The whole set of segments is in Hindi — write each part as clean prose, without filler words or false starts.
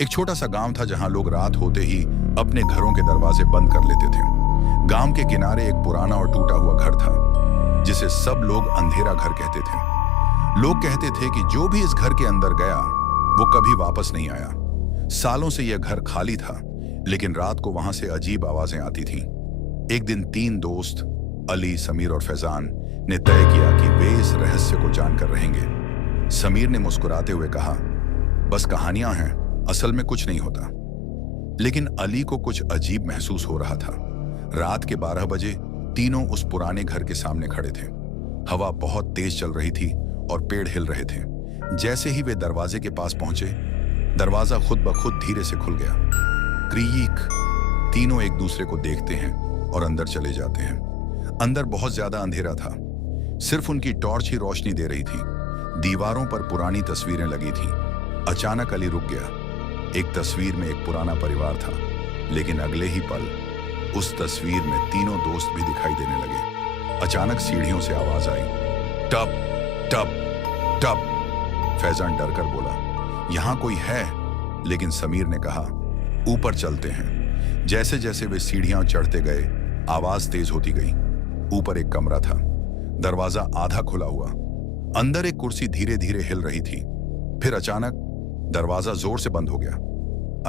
एक छोटा सा गांव था जहां लोग रात होते ही अपने घरों के दरवाजे बंद कर लेते थे। गांव के किनारे एक पुराना और टूटा हुआ घर था जिसे सब लोग अंधेरा घर कहते थे। लोग कहते थे कि जो भी इस घर के अंदर गया वो कभी वापस नहीं आया। सालों से यह घर खाली था, लेकिन रात को वहां से अजीब आवाजें आती थीं। एक दिन 3 दोस्त अली, समीर और फैजान ने तय किया कि वे इस रहस्य को जानकर रहेंगे। समीर ने मुस्कुराते हुए कहा, बस कहानियां हैं, असल में कुछ नहीं होता। लेकिन अली को कुछ अजीब महसूस हो रहा था। रात के 12 बजे तीनों उस पुराने घर के सामने खड़े थे। हवा बहुत तेज चल रही थी और पेड़ हिल रहे थे। जैसे ही वे दरवाजे के पास पहुंचे, दरवाजा खुद ब खुद धीरे से खुल गया। क्रीक। तीनों एक दूसरे को देखते हैं और अंदर चले जाते हैं। अंदर बहुत ज्यादा अंधेरा था, सिर्फ उनकी टॉर्च ही रोशनी दे रही थी। दीवारों पर पुरानी तस्वीरें लगी थीं। अचानक अली रुक गया। एक तस्वीर में एक पुराना परिवार था, लेकिन अगले ही पल उस तस्वीर में तीनों दोस्त भी दिखाई देने लगे। अचानक सीढ़ियों से आवाज आई, टप टप टप। फैजान डरकर बोला, यहां कोई है? लेकिन समीर ने कहा, ऊपर चलते हैं। जैसे जैसे वे सीढ़ियां चढ़ते गए, आवाज तेज होती गई। ऊपर एक कमरा था, दरवाजा आधा खुला हुआ। अंदर एक कुर्सी धीरे धीरे हिल रही थी। फिर अचानक दरवाजा जोर से बंद हो गया।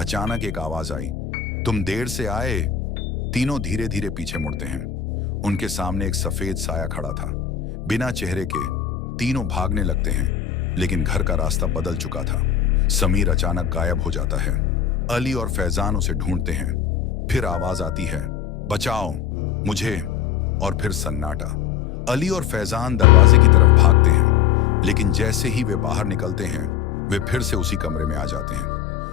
अचानक एक आवाज आई, तुम देर से आए। तीनों धीरे धीरे पीछे मुड़ते हैं। उनके सामने एक सफेद साया खड़ा था, बिना चेहरे के। तीनों भागने लगते हैं, लेकिन घर का रास्ता बदल चुका था। समीर अचानक गायब हो जाता है। अली और फैजान उसे ढूंढते हैं। फिर आवाज आती है, बचाओ मुझे। और फिर सन्नाटा। अली और फैजान दरवाजे की तरफ भागते हैं, लेकिन जैसे ही वे बाहर निकलते हैं, वे फिर से उसी कमरे में आ जाते हैं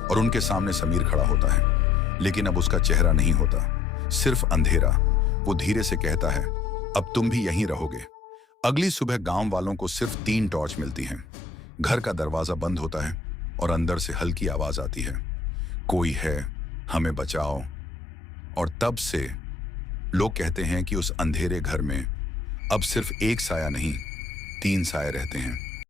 और उनके सामने समीर खड़ा होता है। लेकिन अब उसका चेहरा नहीं होता, सिर्फ अंधेरा। वो धीरे से कहता है, अब तुम भी यहीं रहोगे। अगली सुबह गांव वालों को सिर्फ 3 टॉर्च मिलती हैं। घर का दरवाजा बंद होता है और अंदर से हल्की आवाज आती है, कोई है, हमें बचाओ। और तब से लोग कहते हैं कि उस अंधेरे घर में अब सिर्फ एक साया नहीं, 3 साये रहते हैं।